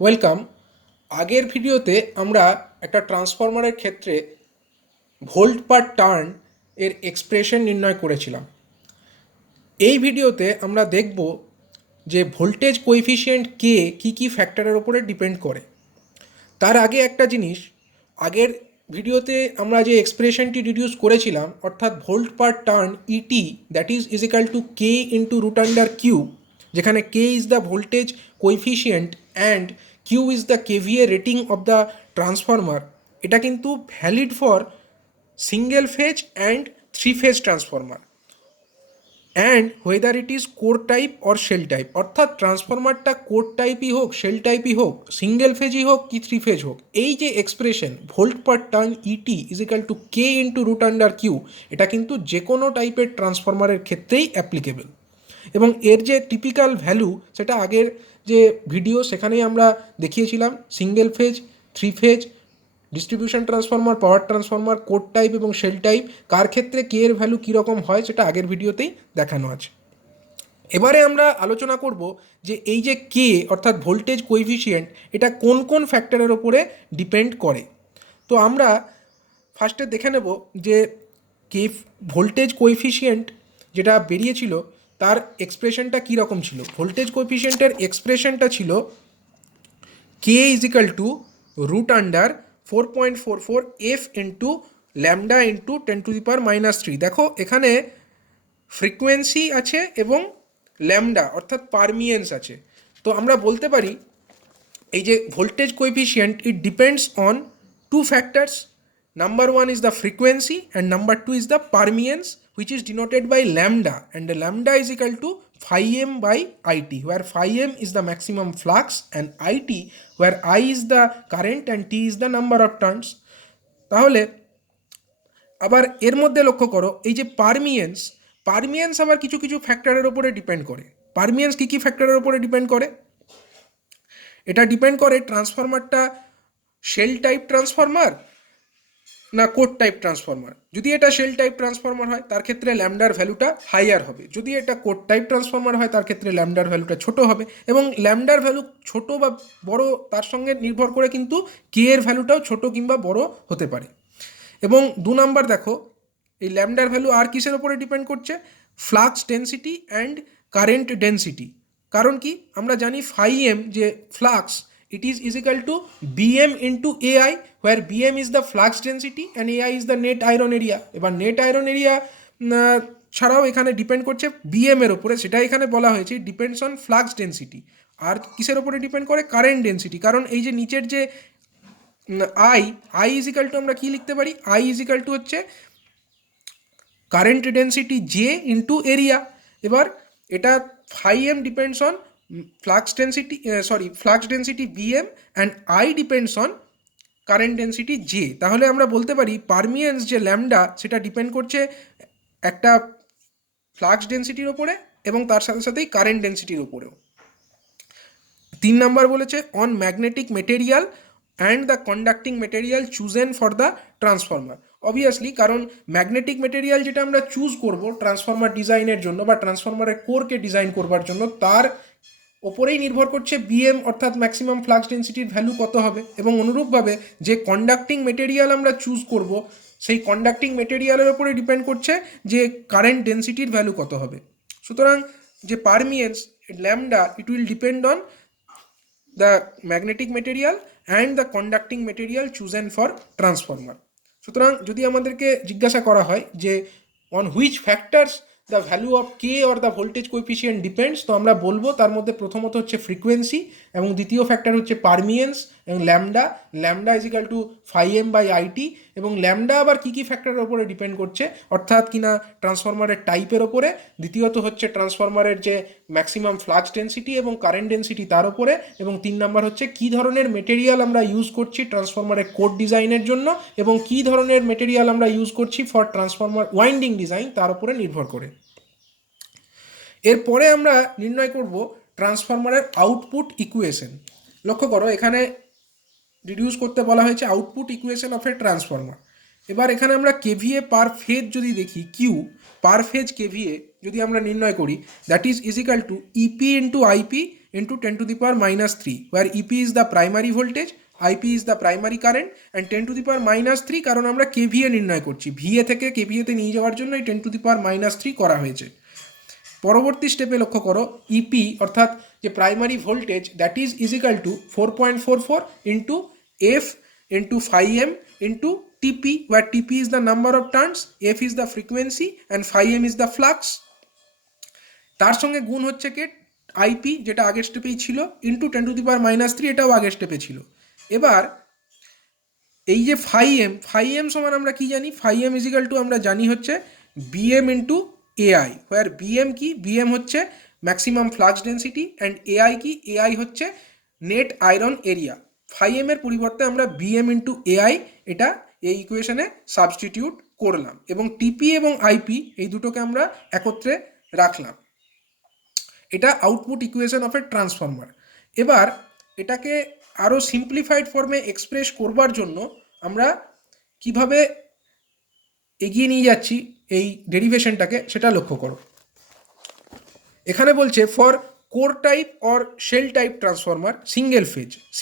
Welcome. আগের ভিডিওতে আমরা একটা ট্রান্সফরমারের ক্ষেত্রে ভোল্ট পার টার্ন এর এক্সপ্রেশন নির্ণয় করেছিলাম। এই ভিডিওতে আমরা দেখব যে ভোল্টেজ কোএফিসিয়েন্ট কে কী ফ্যাক্টরের ওপরে ডিপেন্ড করে। তার আগে একটা জিনিস, আগের ভিডিওতে আমরা যে এক্সপ্রেশনটি ডিডিউস করেছিলাম, অর্থাৎ volt per turn ET that is equal to K into root under Q, যেখানে K is the voltage coefficient and Q is the KVA rating of the transformer, এটা কিন্তু valid for single phase and three phase transformer and whether it is core type or shell type, অর্থাৎ ট্রান্সফরমারটা core টাইপই হোক, shell টাইপই হোক, single ফেজই হোক কি three phase হোক, এই যে expression volt per turn ET is equal to K into root under Q, এটা কিন্তু যে কোনো টাইপের ট্রান্সফরমারের ক্ষেত্রেই অ্যাপ্লিকেবল। এবং এর যে টিপিক্যাল ভ্যালু, সেটা আগের যে ভিডিও সেখানেই আমরা দেখিয়েছিলাম। Single phase, three phase, distribution transformer, power transformer, core type এবং শেল টাইপ, কার ক্ষেত্রে কে এর ভ্যালু কীরকম হয় সেটা আগের ভিডিওতেই দেখানো আছে। এবারে আমরা আলোচনা করব যে এই যে কে অর্থাৎ ভোল্টেজ কোএফিসিয়েন্ট, এটা কোন কোন ফ্যাক্টরের ওপরে ডিপেন্ড করে। তো আমরা ফার্স্টে দেখে নেব যে কে ভোল্টেজ কোএফিসিয়েন্ট যেটা বেরিয়েছিল তার এক্সপ্রেশনটা কীরকম ছিল। ভোল্টেজ কোএফিসিয়েন্টের এক্সপ্রেশনটা ছিল K is equal to root under 4.44 F into lambda into 10⁻³ দেখো এখানে ফ্রিকোয়েন্সি আছে এবং ল্যামডা অর্থাৎ পারমিয়েন্স আছে। তো আমরা বলতে পারি এই যে voltage coefficient it depends on two factors. Number one is the frequency and number two is the permeance, which is denoted by lambda, and the lambda is equal to phi m by it, where phi m is the maximum flux and it where I is the current and t is the number of turns. তাহলে আবার এর মধ্যে লক্ষ্য করো এই যে permeance আবার কিছু কিছু ফ্যাক্টরের ওপরে ডিপেন্ড করে। পারমিয়েন্স কী ফ্যাক্টরের ওপরে ডিপেন্ড করে? এটা ডিপেন্ড করে ট্রান্সফরমারটা শেল টাইপ ট্রান্সফরমার না কোর টাইপ ট্রান্সফরমার। যদি এটা শেল টাইপ ট্রান্সফরমার হয় তার ক্ষেত্রে ল্যামডার ভ্যালুটা হাইয়ার হবে, যদি এটা কোর টাইপ ট্রান্সফরমার হয় তার ক্ষেত্রে ল্যামডার ভ্যালুটা ছোট হবে। এবং ল্যামডার ভ্যালু ছোট বা বড় তার সঙ্গে নির্ভর করে কিন্তু কে এর ভ্যালুটাও ছোট কিংবা বড় হতে পারে। এবং 2 নাম্বার দেখো, এই ল্যামডার ভ্যালু আর কিসের ওপরে ডিপেন্ড করছে? Flux density and current density. কারণ কি আমরা জানি ফাই এম যে flux, it is equal to bm into ai, where bm is the flux density and ai is the net iron area। এবার নেট আয়রন এরিয়া ছাড়াও এখানে depend করছে BM এর ওপরে, সেটা এখানে বলা হয়েছে ডিপেন্ডস অন ফ্লাক্স ডেন্সিটি। আর কিসের ওপরে ডিপেন্ড করে? Current density. কারণ এই যে নিচের যে আই ইজ ইকাল টু আমরা কি লিখতে পারি? আই ইজ ইকাল টু হচ্ছে current density J into area. এবার এটা phi M depends on flux density BM and I depends on current density J. তাহলে আমরা বলতে পারি পারমিয়েন্স যে ল্যামডা সেটা ডিপেন্ড করছে একটা ফ্লাক্স ডেন্সিটির ওপরে এবং তার সাথে সাথেই কারেন্ট ডেন্সিটির ওপরেও। 3 নাম্বার বলেছে on magnetic material and the conducting material chosen for the transformer. Obviously, কারণ ম্যাগনেটিক মেটেরিয়াল যেটা আমরা চুজ করব ট্রান্সফরমার ডিজাইনের জন্য বা ট্রান্সফরমারের কোরকে ডিজাইন করবার জন্য, তার ওপরেই নির্ভর করছে বিএম অর্থাৎ ম্যাক্সিমাম ফ্লাক্স ডেন্সিটির ভ্যালু কত হবে। এবং অনুরূপভাবে যে কন্ডাক্টিং মেটেরিয়াল আমরা চুজ করব সেই কন্ডাক্টিং মেটেরিয়ালের ওপরে ডিপেন্ড করছে যে কারেন্ট ডেন্সিটির ভ্যালু কত হবে। সুতরাং যে permeance lambda it will depend on the magnetic material and the conducting material chosen for transformer। সুতরাং যদি আমাদেরকে জিজ্ঞাসা করা হয় যে on which factors the value of k or the voltage coefficient depends, তো আমরা বলবো তার মধ্যে প্রথমত হচ্ছে ফ্রিকোয়েন্সি এবং দ্বিতীয় ফ্যাক্টর হচ্ছে পারমিয়েন্স এবং lambda is equal to phi M by IT. এবং ল্যামডা আবার কী কী ফ্যাক্টরের ওপরে ডিপেন্ড করছে, অর্থাৎ কিনা ট্রান্সফরমারের টাইপের ওপরে, দ্বিতীয়ত হচ্ছে ট্রান্সফরমারের যে ম্যাক্সিমাম ফ্লাক্স ডেন্সিটি এবং কারেন্ট ডেন্সিটি তার উপরে, এবং 3 নাম্বার হচ্ছে কী ধরনের মেটেরিয়াল আমরা ইউজ করছি ট্রান্সফরমারের কোড ডিজাইনের জন্য এবং কী ধরনের মেটেরিয়াল আমরা ইউজ করছি ফর ট্রান্সফরমার ওয়াইন্ডিং ডিজাইন তার উপরে নির্ভর করে। এরপরে আমরা নির্ণয় করব ট্রান্সফরমারের আউটপুট ইকুয়েশন। লক্ষ্য করো এখানে ডিডিউস করতে বলা হয়েছে output equation of A transformer. এবার এখানে আমরা কেভিএ পার ফেজ যদি দেখি, কিউ পার ফেজ কেভিএ যদি আমরা নির্ণয় করি, that is equal to EP into IP into 10⁻³ where EP is the primary voltage, IP is the primary current and 10⁻³ কারণ আমরা কেভিএ নির্ণয় করছি, ভিএ থেকে কেভিএতে নিয়ে যাওয়ার জন্য এই 10⁻³ করা হয়েছে। পরবর্তী স্টেপে লক্ষ্য করো, ইপি অর্থাৎ যে primary voltage that is equal to 4.44 into F into 5m into TP, where TP is the number of turns, F is the frequency and 5m is the flux. তার সঙ্গে গুণ হচ্ছে কে আইপি, যেটা আগের স্টেপেই ছিল, ইন্টু 10⁻³ এটাও আগের স্টেপে ছিল। এবার এই যে 5m সমান আমরা কি জানি, 5m ইজিক্যাল টু আমরা জানি হচ্ছে BM into AI, where BM কি, বিএম হচ্ছে maximum flux density and AI কি, এআই হচ্ছে নেট আয়রন এরিয়া। 5m এর পরিবর্তে আমরা বিএম ইন্টু এআই এটা এই ইকুয়েশনে সাবস্টিটিউট করলাম এবং টিপি এবং আইপি এই দুটোকে আমরা একত্রে রাখলাম। এটা output equation of A transformer. এবার এটাকে আরও সিম্পলিফাইড ফর্মে এক্সপ্রেস করবার জন্য আমরা কিভাবে এগিয়ে নিয়ে যাচ্ছি এই ডেরিভেশনটাকে সেটা লক্ষ্য করো। এখানে বলছে for core type or shell type transformer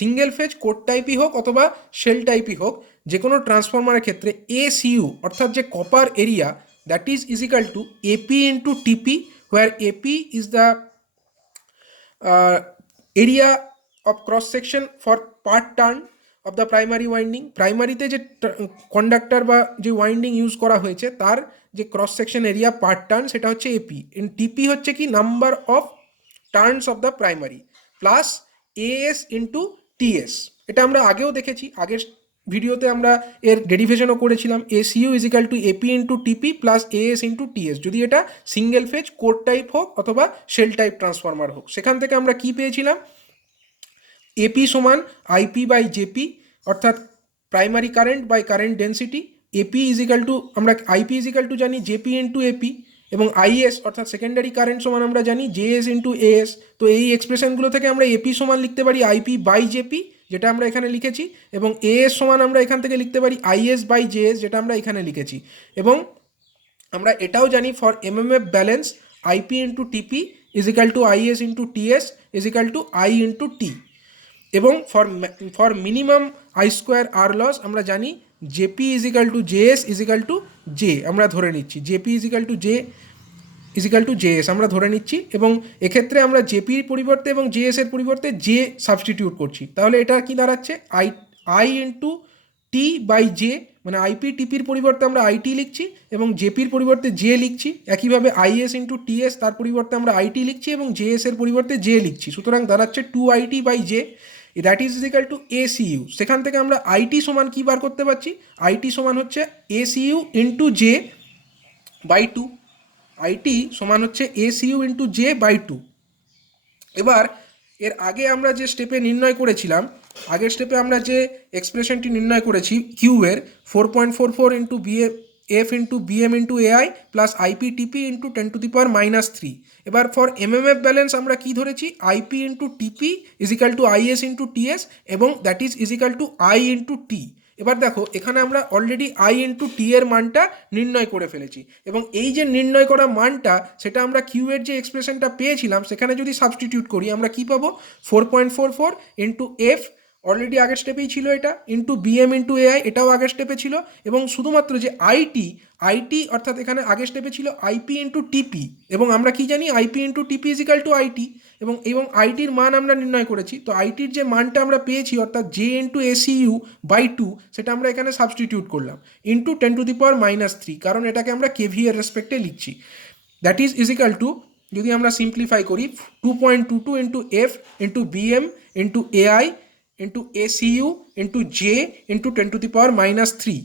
single phase core টাইপই হোক অথবা শেল টাইপই হোক, যে কোনো ট্রান্সফর্মারের ক্ষেত্রে এসইউ অর্থাৎ যে copper area that is equal to AP into TP, where AP is the area of cross section for per turn of the primary winding. প্রাইমারিতে যে কন্ডাক্টর বা যে ওয়াইন্ডিং ইউজ করা হয়েছে তার যে cross section area per turn সেটা হচ্ছে এপি, টিপি হচ্ছে কি number of turns of the primary plus AS into TS. এটা আমরা আগেও দেখেছি, আগের ভিডিওতে আমরা এর ডেরিভেশনও করেছিলাম, SU equal to AP into TP plus AS into TS, যদি এটা সিঙ্গেল ফেজ কোর টাইপ হোক অথবা শেল টাইপ ট্রান্সফরমার হোক। সেখান থেকে আমরা কি পেয়েছিলাম, এপি সমান আইপি বাই জেপি অর্থাৎ primary current by current density, AP equal to আমরা আইপি ইজিক্যাল টু জানি জেপি ইন্টু এপি, এবং আইএস অর্থাৎ সেকেন্ডারি কারেন্ট সমান আমরা জানি জেএস ইন্টু এএস। তো এই এক্সপ্রেশনগুলো থেকে আমরা এপি সমান লিখতে পারি আইপি বাই জেপি, যেটা আমরা এখানে লিখেছি, এবং এএস সমান আমরা এখান থেকে লিখতে পারি আইএস বাই জেএস, যেটা আমরা এখানে লিখেছি। এবং আমরা এটাও জানি for MMF balance IP into TP equal to IS into TS equal to I into T. এবং for minimum I square R loss আমরা জানি JP equal to JS equal to J, আমরা ধরে নিচ্ছি JP equal to J equal to JS আমরা ধরে নিচ্ছি, এবং এক্ষেত্রে আমরা জেপির পরিবর্তে এবং জেএস এর পরিবর্তে জে সাবস্টিটিউট করছি। তাহলে এটা কি দাঁড়াচ্ছে I into T by J, মানে আইপি টিপির পরিবর্তে আমরা আইটি লিখছি এবং জেপির পরিবর্তে জে লিখছি। একইভাবে আইএস ইন্টু টিএস তার পরিবর্তে আমরা আইটি লিখছি এবং জেএস এর পরিবর্তে জে লিখছি, সুতরাং দাঁড়াচ্ছে 2IT by J, that is equal to SU. সেখান থেকে আমরা আইটি সমান কী বার করতে পারছি, আইটি সমান হচ্ছে SU into J by 2, IT সমান হচ্ছে এসইউ ইন্টু জে বাই 2। এবার এর আগে আমরা যে স্টেপে নির্ণয় করেছিলাম, আগের স্টেপে আমরা যে এক্সপ্রেশনটি নির্ণয় করেছি কিউ এর 4.44 into BA F into BM into AI plus IP TP into 10⁻³ এবার ফর এমএমএফ ব্যালেন্স আমরা কি ধরেছি, IP into TP equal to IS into TS এবং that is equal to I into T. এবার দেখো এখানে আমরা অলরেডি আই ইন্টু টি এর মানটা নির্ণয় করে ফেলেছি, এবং এই যে নির্ণয় করা মানটা সেটা আমরা কিউ এর যে এক্সপ্রেশনটা পেয়েছিলাম সেখানে যদি সাবস্টিটিউট করি আমরা কি পাবো, 4.44 ইন্টু এফ অলরেডি আগের স্টেপেই ছিল এটা, ইন্টু বিএম ইন্টু এআই এটাও আগের স্টেপে ছিল, এবং শুধুমাত্র যে আইটি অর্থাৎ এখানে আগের স্টেপে ছিল আইপি ইন্টু টিপি, এবং আমরা কি জানি IP into TP equal two IT, এবং আইটির মান আমরা নির্ণয় করেছি। তো আইটির যে মানটা আমরা পেয়েছি অর্থাৎ জে ইন্টু এসইউ বাই 2 সেটা আমরা এখানে সাবস্টিটিউট করলাম ইন্টু 10⁻³ কারণ এটাকে আমরা কেভি এর রেসপেক্টে লিখছি, দ্যাট ইজ ইজিক্যাল টু যদি আমরা সিম্পলিফাই করি 2.22 into F into BM into AI into SU into J into 10⁻³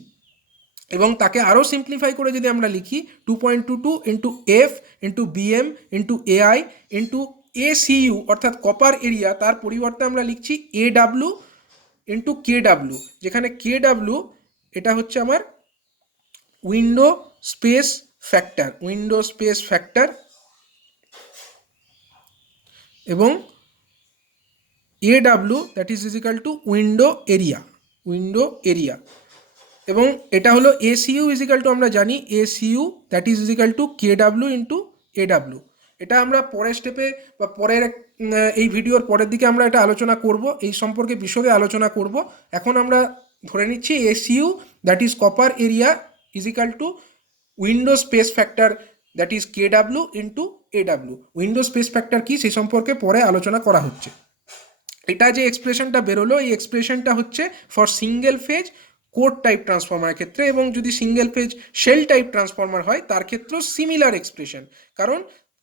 এবং তাকে আরও সিম্পলিফাই করে যদি আমরা লিখি 2.22 into F into BM into AI into SU অর্থাৎ কপার এরিয়া, তার পরিবর্তে আমরা লিখছি এডাব্লিউ ইন্টু কেডাব্লিউ, যেখানে কেডাব্লিউ এটা হচ্ছে আমার উইন্ডো স্পেস ফ্যাক্টর এবং AW that is equal to window area এবং এটা হলো এসইউ ইজিক্যাল টু আমরা জানি SU that is equal to KW into AW. এটা আমরা পরের স্টেপে বা পরের এই ভিডিওর পরের দিকে আমরা এটা আলোচনা করব, এই সম্পর্কে বিশদে আলোচনা করব। এখন আমরা ধরে নিচ্ছি SU that is copper area is equal two window space factor that is কেডাব্লিউ into AW. Window space factor কি সেই সম্পর্কে পরে আলোচনা করা হচ্ছে। এটা যে এক্সপ্রেশনটা বেরোলো, এই এক্সপ্রেশনটা হচ্ছে for single phase core type ট্রান্সফর্মারের ক্ষেত্রে, এবং যদি single phase shell type transformer হয় তার ক্ষেত্রেও সিমিলার এক্সপ্রেশন।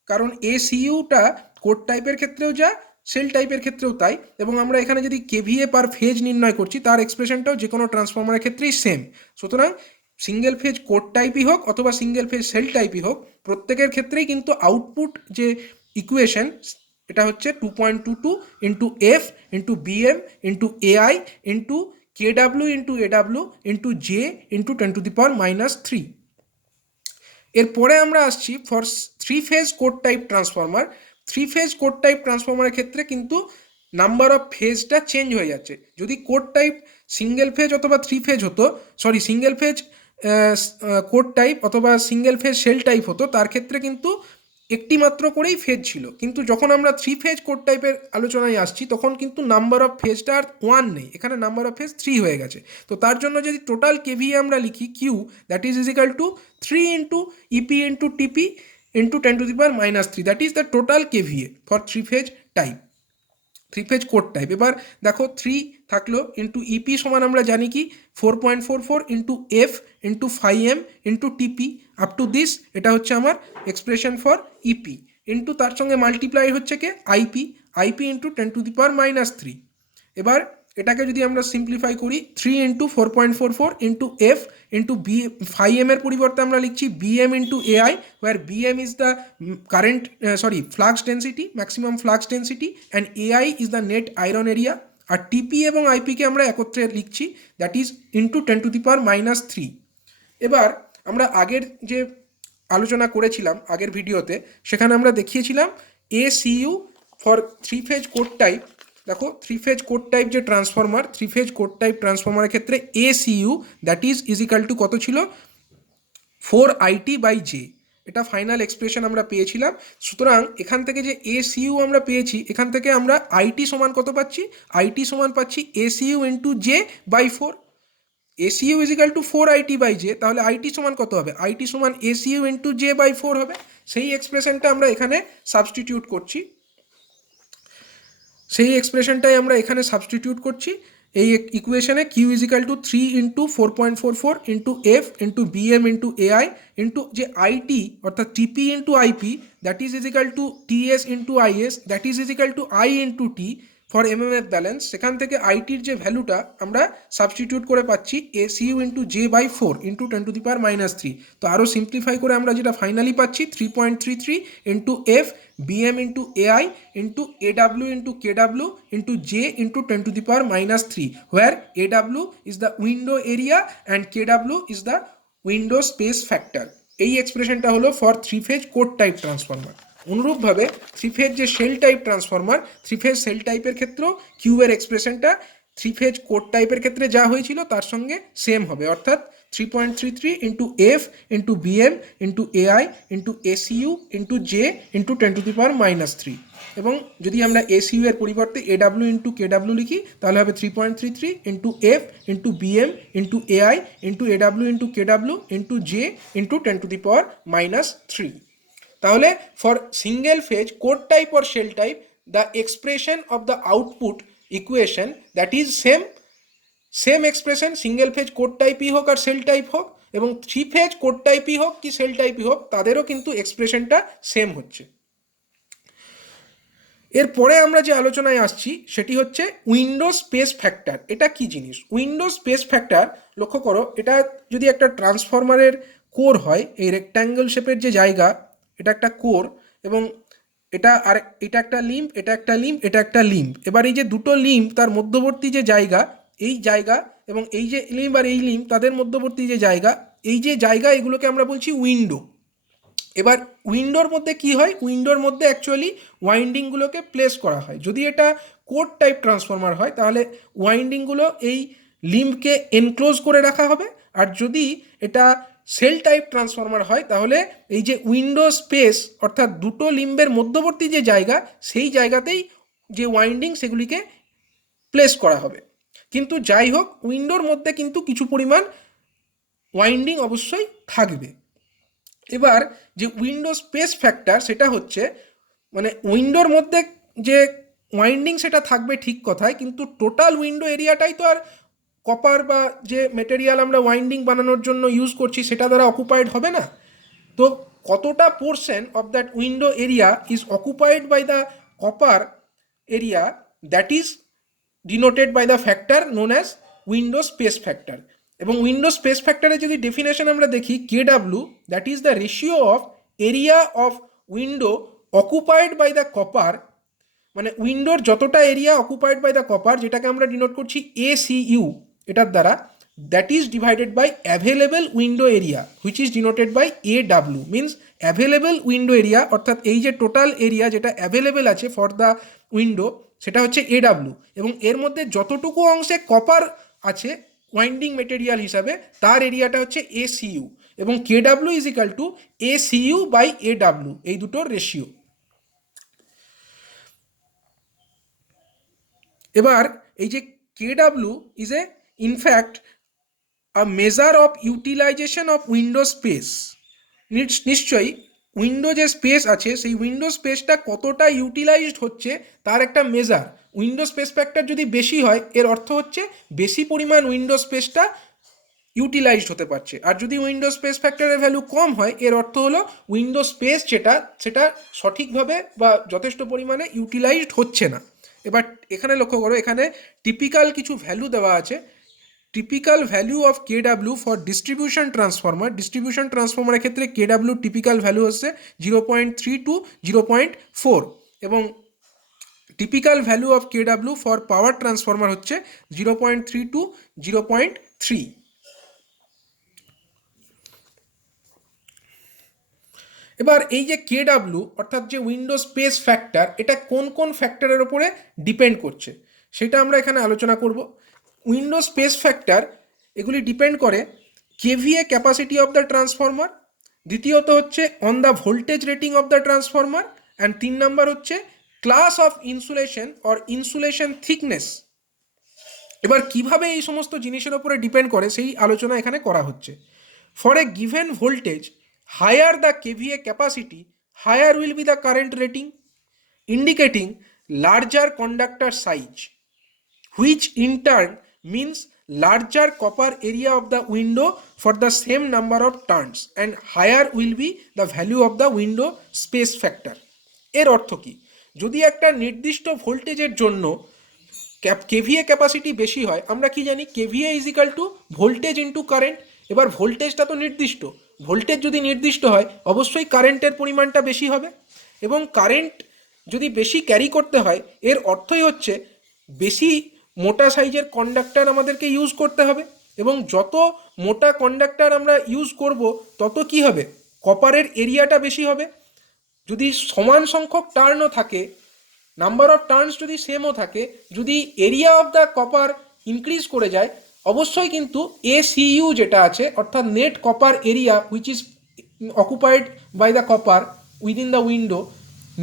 কারণ এসইউটা কোড টাইপের ক্ষেত্রেও যা, সেল টাইপের ক্ষেত্রেও তাই, এবং আমরা এখানে যদি কেভিএ পার ফেজ নির্ণয় করছি তার এক্সপ্রেশনটাও যে কোনো ট্রান্সফর্মারের ক্ষেত্রেই সেম। সুতরাং সিঙ্গেল ফেজ কোড টাইপই হোক অথবা সিঙ্গেল ফেজ সেল টাইপই হোক, প্রত্যেকের ক্ষেত্রেই কিন্তু আউটপুট যে ইকুয়েশন এটা হচ্ছে 2.22 into F into BM into AI into KW into AW into J into 10⁻³ এরপরে আমরা আসছি for three phase core type transformer. Three phase core type ট্রান্সফর্মারের ক্ষেত্রে কিন্তু নাম্বার অফ ফেজটা চেঞ্জ হয়ে যাচ্ছে। যদি কোড টাইপ সিঙ্গেল ফেজ অথবা থ্রি ফেজ হতো, সিঙ্গেল ফেজ কোড টাইপ অথবা সিঙ্গেল ফেজ সেল টাইপ হতো, তার ক্ষেত্রে কিন্তু একটি মাত্র করেই ফেজ ছিল। কিন্তু যখন আমরা থ্রি ফেজ কোড টাইপের আলোচনায় আসছি তখন কিন্তু নাম্বার অফ ফেজটা আর 1 নেই, এখানে নাম্বার অফ ফেজ 3 হয়ে গেছে। তো তার জন্য যদি টোটাল কেভিএ আমরা লিখি Q that is equal to 3 into EP into TP into 10⁻³ that is the total KVA for three phase type, three phase core type. এবার দেখো 3 থাকলো ইন্টু ইপি সমান আমরা জানি কি 4.44 into F into 5m into টিপি আপ টু দিস, এটা হচ্ছে আমার এক্সপ্রেশন ফর ইপি, ইন্টু তার সঙ্গে মাল্টিপ্লাই হচ্ছে কে আইপি ইন্টু 10⁻³ এবার এটাকে যদি আমরা সিম্পলিফাই করি 3 into 4.44 into F into B 5m এর পরিবর্তে আমরা লিখছি BM into AI, where BM is the current flux density, maximum flux density, and AI is the net iron area. আর টিপি এবং আইপিকে আমরা একত্রে লিখছি দ্যাট ইজ ইন্টু 10⁻³ এবার আমরা আগের যে আলোচনা করেছিলাম আগের ভিডিওতে, সেখানে আমরা দেখিয়েছিলাম SU for three phase core type. দেখো থ্রি ফেজ কোড টাইপ যে transformer, three phase core type ট্রান্সফর্মারের ক্ষেত্রে SU that is equal to কত ছিল 4IT/J, এটা ফাইনাল এক্সপ্রেশন আমরা পেয়েছিলাম। সুতরাং এখান থেকে যে এসইউ আমরা পেয়েছি, এখান থেকে আমরা আইটি সমান কত পাচ্ছি, আইটি সমান পাচ্ছি SU into J by 4। SU equal to 4IT/J, তাহলে আইটি সমান কত হবে, আইটি সমান এসইউ ইন্টু জে বাই 4 হবে। সেই এক্সপ্রেশনটা আমরা এখানে সাবস্টিটিউট করছি, সেই এক্সপ্রেশনটাই আমরা এখানে সাবস্টিটিউট করছি এই ইকুয়েশনে। Q equal to 3 into 4.44 into F into BM into AI into যে আইটি অর্থাৎ TP into IP that is equal to TS into IS that is equal to I into T for MMF balance. সেখান থেকে আইটির যে ভ্যালুটা আমরা substitute করে পাচ্ছি SU into J by 4 into 10⁻³। তো আরও সিম্পলিফাই করে আমরা যেটা ফাইনালি পাচ্ছি 3.33 into F BM into AI into AW into KW into J into 10⁻³ where AW is the window area and KW is the window space factor. এই এক্সপ্রেশনটা হলো for three phase core type transformer. অনুরূপভাবে three phase যে shell type transformer, three phase shell টাইপের ক্ষেত্রেও কিউবের এক্সপ্রেশনটা three phase code টাইপের ক্ষেত্রে যা হয়েছিল তার সঙ্গে সেম হবে, অর্থাৎ 3.33 into F into BM into AI into SU into J into 10⁻³ এবং যদি আমরা এসইউ এর পরিবর্তে এডাব্লিউ ইন্টু কেডাব্লিউ লিখি তাহলে হবে 3.33 into F into BM into AI into AW into KW into J into 10⁻³ তাহলে for single phase core type or shell type the expression of the output equation that is same expression single phase core টাইপই হোক আর sell type হোক, এবং three phase core টাইপই হোক কি sell টাইপই হোক তাদেরও কিন্তু এক্সপ্রেশনটা সেম হচ্ছে। এরপরে আমরা যে আলোচনায় আসছি সেটি হচ্ছে উইন্ডো স্পেস ফ্যাক্টর। এটা কি জিনিস উইন্ডো স্পেস ফ্যাক্টর? লক্ষ্য করো, এটা যদি একটা ট্রান্সফরমারের কোর হয়, এই রেক্ট্যাঙ্গেল শেপের যে জায়গা এটা একটা কোর, এবং এটা একটা লিম্ব, এটা একটা লিম্ব, এটা একটা লিম্ব। এবার এই যে দুটো লিম্ব তার মধ্যবর্তী যে জায়গা, এই জায়গা এবং এই যে লিম্ব আর এই লিম্ব তাদের মধ্যবর্তী যে জায়গা, এই যে জায়গা এগুলোকে আমরা বলছি উইন্ডো। এবার উইন্ডোর মধ্যে কি হয়, উইন্ডোর মধ্যে অ্যাকচুয়ালি ওয়াইন্ডিংগুলোকে প্লেস করা হয়। যদি এটা কোড টাইপ ট্রান্সফরমার হয় তাহলে ওয়াইন্ডিংগুলো এই লিম্বকে এনক্লোজ করে রাখা হবে, আর যদি এটা সেল টাইপ ট্রান্সফরমার হয়, তাহলে এই যে উইন্ডো স্পেস অর্থাৎ দুটো লিম্বের মধ্যবর্তী যে জায়গা, সেই জায়গাতেই যে ওয়াইন্ডিং সেগুলিকে প্লেস করা হবে। কিন্তু যাই হোক, উইন্ডোর মধ্যে কিন্তু কিছু পরিমাণ ওয়াইন্ডিং অবশ্যই থাকবে। এবার যে উইন্ডো স্পেস ফ্যাক্টর, সেটা হচ্ছে মানে উইন্ডোর মধ্যে যে ওয়াইন্ডিং সেটা থাকবে ঠিক কথায়, কিন্তু টোটাল উইন্ডো এরিয়াটাই তো আর কপার বা যে মেটেরিয়াল আমরা ওয়াইন্ডিং বানানোর জন্য ইউজ করছি সেটা দ্বারা অকুপাইড হবে না। তো কতটা portion of that window area is occupied by the copper area, that is denoted by the factor known as window space factor. এবং উইন্ডো স্পেস ফ্যাক্টরের যদি ডেফিনেশন আমরা দেখি, KW that is the ratio of area of window occupied by the copper, মানে উইন্ডোর যতটা area occupied by the copper, যেটাকে আমরা ডিনোট করছি ACU এটার দ্বারা, that is divided by available window area which is denoted by AW, means available window area, অর্থাৎ এই যে টোটাল এরিয়া যেটা অ্যাভেলেবল আছে ফর দ্য উইন্ডো সেটা হচ্ছে AW, এবং এর মধ্যে যতটুকু অংশে কপার আছে ওয়াইন্ডিং মেটেরিয়াল হিসাবে তার এরিয়াটা হচ্ছে ACU, এবং KW is equal to ACU by AW, এই দুটোর রেশিও। এবার এই যে KW is a in fact a measure of utilization of window space. নিশ্চয়ই উইন্ডো যে স্পেস আছে সেই উইন্ডো স্পেসটা কতটা ইউটিলাইজড হচ্ছে তার একটা মেজার। উইন্ডো স্পেস ফ্যাক্টর যদি বেশি হয় এর অর্থ হচ্ছে বেশি পরিমাণ উইন্ডো স্পেসটা ইউটিলাইজড হতে পারছে, আর যদি উইন্ডো স্পেস ফ্যাক্টরের ভ্যালু কম হয় এর অর্থ হলো উইন্ডো স্পেস যেটা সেটা সঠিকভাবে বা যথেষ্ট পরিমাণে ইউটিলাইজড হচ্ছে না। এবার এখানে লক্ষ্য করো, এখানে টিপিক্যাল কিছু ভ্যালু দেওয়া আছে। Typical value of কেডাব্লিউ for distribution ট্রান্সফরমারের ক্ষেত্রে কেডাব্লিউ টিপিক্যাল ভ্যালু হচ্ছে 0.3 টু 0.4, এবং typical value of কেডাব্লিউ for power transformer হচ্ছে 0.3 টু 0.3। এবার এই যে কেডাব্লিউ অর্থাৎ যে উইন্ডো স্পেস ফ্যাক্টর, এটা কোন কোন ফ্যাক্টরের ওপরে ডিপেন্ড করছে সেটা আমরা এখানে আলোচনা করব। উইন্ডো স্পেস ফ্যাক্টর এগুলি ডিপেন্ড করে KVA capacity of the transformer, দ্বিতীয়ত হচ্ছে on the voltage rating of the transformer, and 3 number হচ্ছে class of insulation or insulation thickness. এবার কিভাবে এই সমস্ত জিনিসের ওপরে ডিপেন্ড করে সেই আলোচনা এখানে করা হচ্ছে। For a given voltage, higher the KVA capacity, higher will be the current rating, indicating larger conductor size, which in turn means larger copper area of the window for the same number of turns, and higher will be the value of the window space factor. এর অর্থ কি? যদি একটা নির্দিষ্ট ভোল্টেজের জন্য KVA capacity বেশি হয়, আমরা কি জানি KVA is equal two voltage into current. এবার ভোল্টেজটা তো নির্দিষ্ট, ভোল্টেজ যদি নির্দিষ্ট হয় অবশ্যই কারেন্টের পরিমাণটা বেশি হবে, এবং কারেন্ট যদি বেশি ক্যারি করতে হয় এর অর্থই হচ্ছে বেশি মোটা সাইজের কন্ডাক্টর আমাদেরকে ইউজ করতে হবে, এবং যত মোটা কন্ডাক্টর আমরা ইউজ করব তত কি হবে, কপারের এরিয়াটা বেশি হবে। যদি সমান সংখ্যক টার্নও থাকে, নাম্বার অফ টার্নস যদি সেমও থাকে, যদি area of the copper increase করে যায়, অবশ্যই কিন্তু ACU যেটা আছে অর্থাৎ net copper area which is occupied by the copper within the window,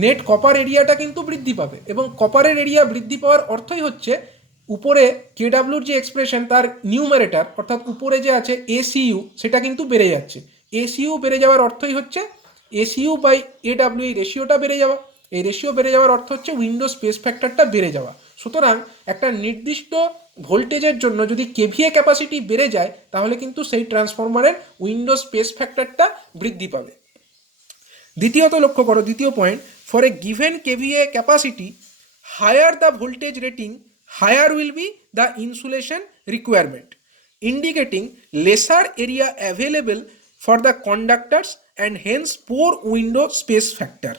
net copper এরিয়াটা কিন্তু বৃদ্ধি পাবে, এবং কপারের এরিয়া বৃদ্ধি পাওয়ার অর্থই হচ্ছে উপরে কেডাব্লিউর যে এক্সপ্রেশন তার নিউমারেটার অর্থাৎ উপরে যে আছে ACU সেটা কিন্তু বেড়ে যাচ্ছে। ACU বেড়ে যাওয়ার অর্থই হচ্ছে ACU বাই AW, এই রেশিওটা বেড়ে যাওয়া। এই রেশিও বেড়ে যাওয়ার অর্থ হচ্ছে উইন্ডো স্পেস ফ্যাক্টরটা বেড়ে যাওয়া। সুতরাং একটা নির্দিষ্ট ভোল্টেজের জন্য যদি কেভিএ ক্যাপাসিটি বেড়ে যায় তাহলে কিন্তু সেই ট্রান্সফরমারের উইন্ডো স্পেস ফ্যাক্টরটা বৃদ্ধি পাবে। দ্বিতীয়ত লক্ষ্য করো, দ্বিতীয় point, for a given KVA capacity, higher the voltage rating, higher will be the insulation requirement, indicating lesser area available for the conductors and hence poor window space factor.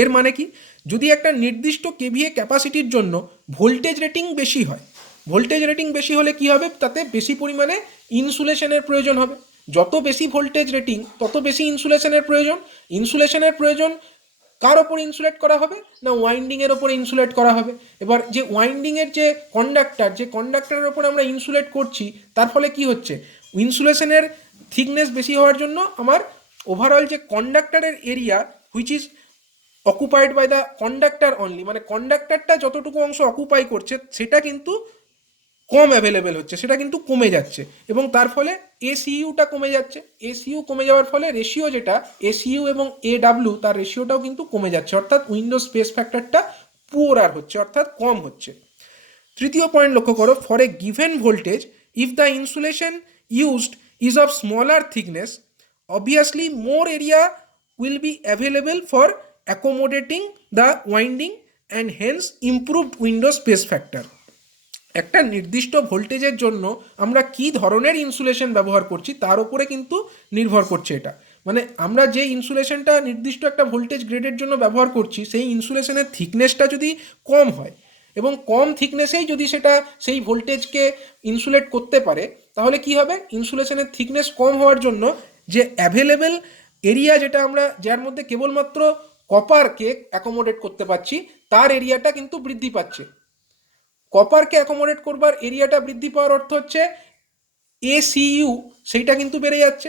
এর মানে কি, যদি একটা নির্দিষ্ট কেভিএ ক্যাপাসিটির জন্য ভোল্টেজ রেটিং বেশি হয়, voltage rating বেশি হলে কি হবে, তাতে বেশি পরিমাণে ইনসুলেশনের প্রয়োজন হবে। যত বেশি ভোল্টেজ রেটিং তত বেশি ইনসুলেশনের প্রয়োজন। ইনসুলেশনের প্রয়োজন কার ওপর ইনসুলেট করা হবে না, ওয়াইন্ডিংয়ের ওপর ইনসুলেট করা হবে। এবার যে ওয়াইন্ডিংয়ের যে কন্ডাক্টরের ওপর আমরা ইনসুলেট করছি তার ফলে কি হচ্ছে, ইনসুলেশনের থিকনেস বেশি হওয়ার জন্য আমার ওভারঅল যে কন্ডাক্টরের area which is occupied by the conductor only, মানে কন্ডাক্টরটা যতটুকু অংশ অকুপাই করছে সেটা কিন্তু কম অ্যাভেলেবেল হচ্ছে, সেটা কিন্তু কমে যাচ্ছে, এবং তার ফলে এসিইউটা কমে যাচ্ছে। এসিইউ কমে যাওয়ার ফলে রেশিও যেটা এসইউ এবং এডাব্লিউ তার রেশিওটাও কিন্তু কমে যাচ্ছে, অর্থাৎ উইন্ডো স্পেস ফ্যাক্টরটা পুয়ার হচ্ছে, অর্থাৎ কম হচ্ছে। তৃতীয় পয়েন্ট লক্ষ্য করো, for a given voltage if the insulation used is of smaller thickness obviously more area will be available for accommodating the winding and hence improved window space factor। একটা নির্দিষ্ট ভোল্টেজের জন্য আমরা কি ধরনের ইনসুলেশন ব্যবহার করছি তার উপরে কিন্তু নির্ভর করছে এটা, মানে আমরা যে ইনসুলেশনটা নির্দিষ্ট একটা ভোল্টেজ গ্রেডের জন্য ব্যবহার করছি সেই ইনসুলেশনের থিকনেসটা যদি কম হয় এবং কম থিকনেসেই যদি সেটা সেই ভোল্টেজকে ইনসুলেট করতে পারে, তাহলে কি হবে, ইনসুলেশনের থিকনেস কম হওয়ার জন্য যে অ্যাভেলেবেল এরিয়া যেটা আমরা যার মধ্যে কেবলমাত্র কপারকে অ্যাকোমোডেট করতে পারছি তার এরিয়াটা কিন্তু বৃদ্ধি পাচ্ছে। কপারকে অ্যাকোমোডেট করবার এরিয়াটা বৃদ্ধি পাওয়ার অর্থ হচ্ছে এসিইউ সেইটা কিন্তু বেড়ে যাচ্ছে।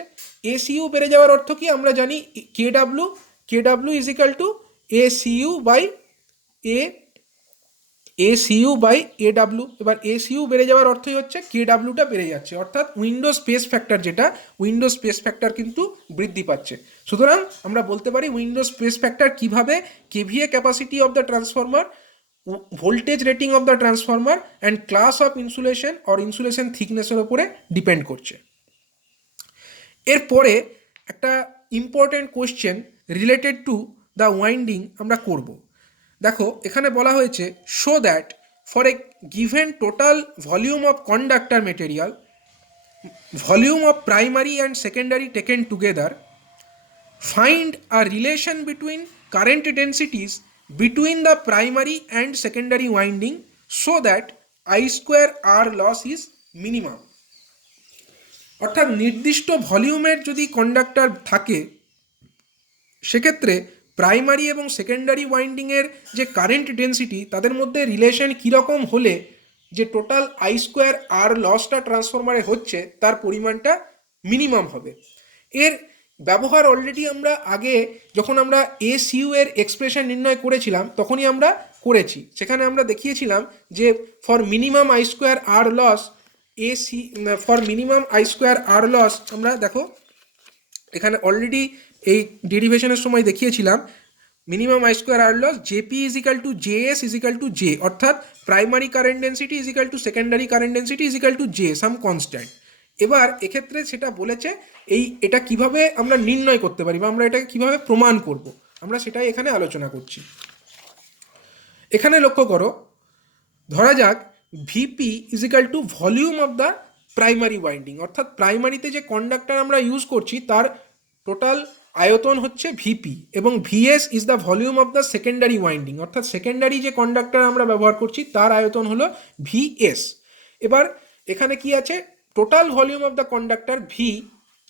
এসিইউ বেড়ে যাওয়ার অর্থ কি আমরা জানি, KW is equal to ACU by AW. এবার এসইউ বেড়ে যাওয়ার অর্থই হচ্ছে কেডাব্লিউটা বেড়ে যাচ্ছে, অর্থাৎ উইন্ডো স্পেস ফ্যাক্টর যেটা উইন্ডো স্পেস ফ্যাক্টর কিন্তু বৃদ্ধি পাচ্ছে। সুতরাং আমরা বলতে পারি উইন্ডো স্পেস ফ্যাক্টর কিভাবে KVA capacity of the transformer, voltage rating of the transformer and class of insulation or insulation থিকনেসের ওপরে ডিপেন্ড করছে। এরপরে একটা important question related to the winding আমরা করব। দেখো এখানে বলা হয়েছে show that for a given total volume of conductor material, volume of primary and secondary taken together, find a relation between current densities between the primary and secondary winding so that I square R loss is minimum। অর্থাৎ নির্দিষ্ট ভলিউমের যদি conductor থাকে সেক্ষেত্রে primary এবং secondary ওয়াইন্ডিংয়ের যে current density তাদের মধ্যে রিলেশন কীরকম হলে যে টোটাল আই স্কোয়ার আর লসটা ট্রান্সফরমারে হচ্ছে তার পরিমাণটা মিনিমাম হবে। এর ব্যবহার অলরেডি আমরা আগে যখন আমরা এসইউ এর এক্সপ্রেশন নির্ণয় করেছিলাম তখনই আমরা করেছি। সেখানে আমরা দেখিয়েছিলাম যে for minimum I square R loss for minimum I square R loss আমরা দেখো এখানে অলরেডি এই ডেরিভেশনের সময় দেখিয়েছিলাম minimum I square R loss JP is equal to J S is equal to J, অর্থাৎ primary current density is equal to secondary current density is equal to J some constant. এবার এক্ষেত্রে সেটা বলেছে এটা কিভাবে আমরা নির্ণয় করতে পারি বা আমরা এটাকে কিভাবে প্রমাণ করব, আমরা সেটাই এখানে আলোচনা করছি। এখানে লক্ষ্য করো, ধরা যাক VP is equal to volume of the primary winding, অর্থাৎ প্রাইমারিতে যে কন্ডাক্টর আমরা ইউজ করছি তার টোটাল আয়তন হচ্ছে ভিপি, এবং VS is the volume of the secondary winding, অর্থাৎ সেকেন্ডারি যে কন্ডাক্টর আমরা ব্যবহার করছি তার আয়তন হলো ভিএস। এবার এখানে কি আছে, total volume of the conductor V,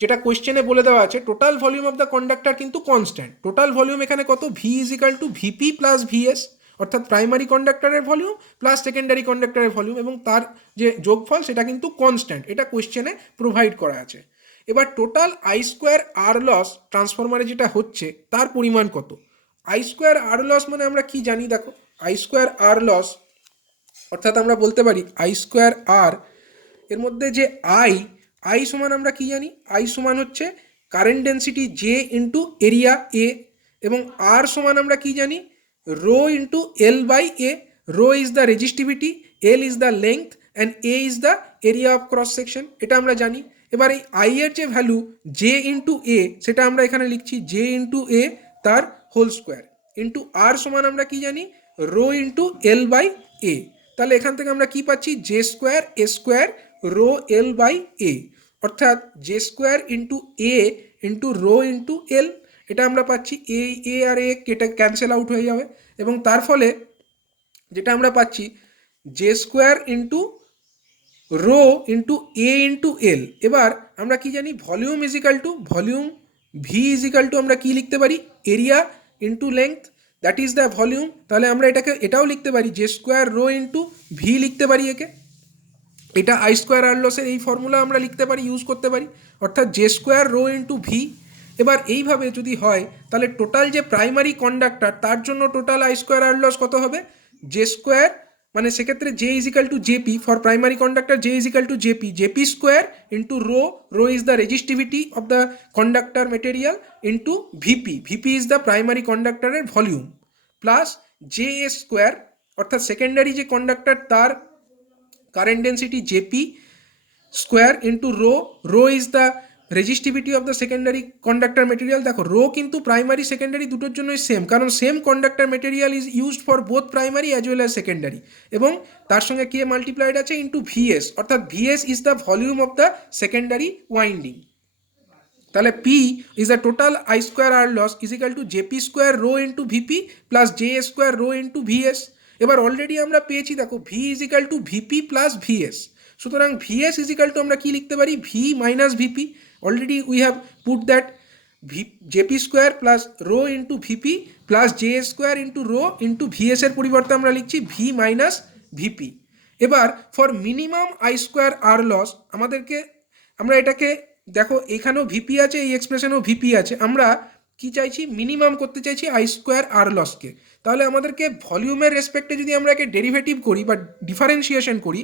যেটা কোয়েশ্চেনে বলে দেওয়া আছে total volume of the conductor কিন্তু কনস্ট্যান্ট। টোটাল ভলিউম এখানে কত, V is equal to VP plus VS, অর্থাৎ প্রাইমারি কন্ডাক্টরের ভলিউম প্লাস সেকেন্ডারি কন্ডাক্টরের ভলিউম, এবং তার যে যোগফল সেটা কিন্তু কনস্ট্যান্ট, এটা কোয়েশ্চেনে প্রোভাইড করা আছে। এবার total I square R loss ট্রান্সফরমারে যেটা হচ্ছে তার পরিমাণ কত, আই স্কোয়ার আর লস মানে আমরা কি জানি, দেখো আই স্কোয়ার আর লস অর্থাৎ আমরা বলতে পারি আই স্কোয়ার আর এর মধ্যে যে আই সমান আমরা কি জানি, আই সমান হচ্ছে current density J into area A, এবং আর সমান আমরা কি জানি, rho into L by A. Rho is the resistivity, L is the length and A is the area of cross section, এটা আমরা জানি। এবার এই আই এর যে ভ্যালু জে ইন্টু এ সেটা আমরা এখানে লিখছি জে ইন্টু এ তার হোল স্কোয়ার, ইন্টু আর সমান আমরা কি জানি, rho into L by A. তাহলে এখান থেকে আমরা কি পাচ্ছি, J square A square rho L by A, অর্থাৎ J square into A into rho into L, এটা আমরা পাচ্ছি এ আর এ কেটে ক্যান্সেল আউট হয়ে যাবে, এবং তার ফলে যেটা আমরা পাচ্ছি J square into rho into A into L. এবার আমরা কি জানি, volume equal to volume, V equal to আমরা কি লিখতে পারি, area into length, that is the volume. তাহলে আমরা এটাও লিখতে পারি J square rho into V লিখতে পারি একে। এটা আই স্কোয়ার আর লসের এই ফর্মুলা আমরা লিখতে পারি, ইউজ করতে পারি, অর্থাৎ J square rho into V. এবার এইভাবে যদি হয় তাহলে টোটাল যে প্রাইমারি কন্ডাক্টর তার জন্য total I square R loss কত হবে, জে স্কোয়ার মানে সেক্ষেত্রে J is equal to JP for primary conductor, J is equal to JP square into rho, rho is the resistivity of the conductor material into VP is the primary কন্ডাক্টরের volume, plus J S square অর্থাৎ secondary যে conductor তার current density JP square into rho, rho is the resistivity of the secondary conductor material. দেখো rho কিন্তু primary secondary দুটোর জন্যই same, কারণ same conductor material is used for both primary as well as secondary, এবং তার সঙ্গে কে multiplied আছে ইন্টু ভিএস, অর্থাৎ VS is the volume of the secondary winding. তাহলে P is the total I square R loss is equal to JP square rho into VP plus J square rho into VS. এবার already আমরা পেয়েছি দেখো V is equal to VP plus VS, সুতরাং VS is equal to আমরা কি লিখতে পারি, V minus VP. Already we have put that JP square plus rho into VP plus J square into rho into VS এর পরিবর্তে আমরা লিখছি V minus VP. এবার for minimum I square R loss আমাদেরকে, আমরা এটাকে দেখো এখানেও ভিপি আছে, এই এক্সপ্রেশনেও ভিপি আছে, আমরা কি চাইছি, মিনিমাম করতে চাইছি আই স্কোয়ার আর লসকে। তাহলে আমাদেরকে ভলিউমের রেসপেক্টে যদি আমরা একে ডেরিভেটিভ করি বা ডিফারেন্সিয়েশন করি,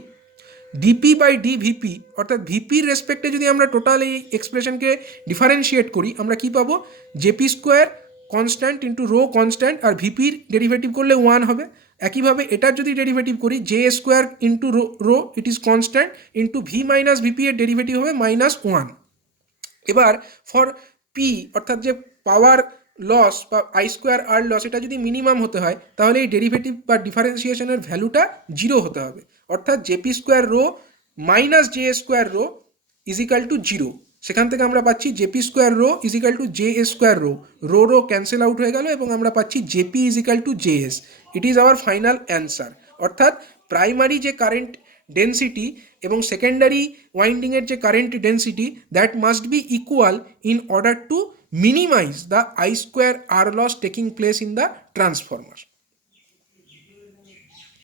ডিপি বাই ডি ভিপি অর্থাৎ ভিপির রেসপেক্টে যদি আমরা টোটাল এই এক্সপ্রেশনকে ডিফারেন্সিয়েট করি, আমরা কি পাবো, JP square constant into rho constant, আর ভিপির ডেরিভেটিভ করলে 1 হবে। একইভাবে এটার যদি ডেরিভেটিভ করি, J square into rho it is constant into V minus VP এর ডেরিভেটিভ হবে -1। এবার ফর পি অর্থাৎ যে পাওয়ার লস বা আই স্কোয়ার আর লস, এটা যদি মিনিমাম হতে হয় তাহলে এই ডেরিভেটিভ বা ডিফারেন্সিয়েশনের ভ্যালুটা 0 হতে হবে, অর্থাৎ JP square rho minus J square rho is equal to 0। সেখান থেকে আমরা পাচ্ছি JP square rho is equal to J square rho rho cancel out হয়ে গেল এবং আমরা পাচ্ছি JP is equal to J S. It is our final answer. অর্থাৎ প্রাইমারি যে কারেন্ট ডেন্সিটি এবং সেকেন্ডারি ওয়াইন্ডিংয়ের যে current density, that must be equal in order to minimize the I square R loss taking place in the transformer.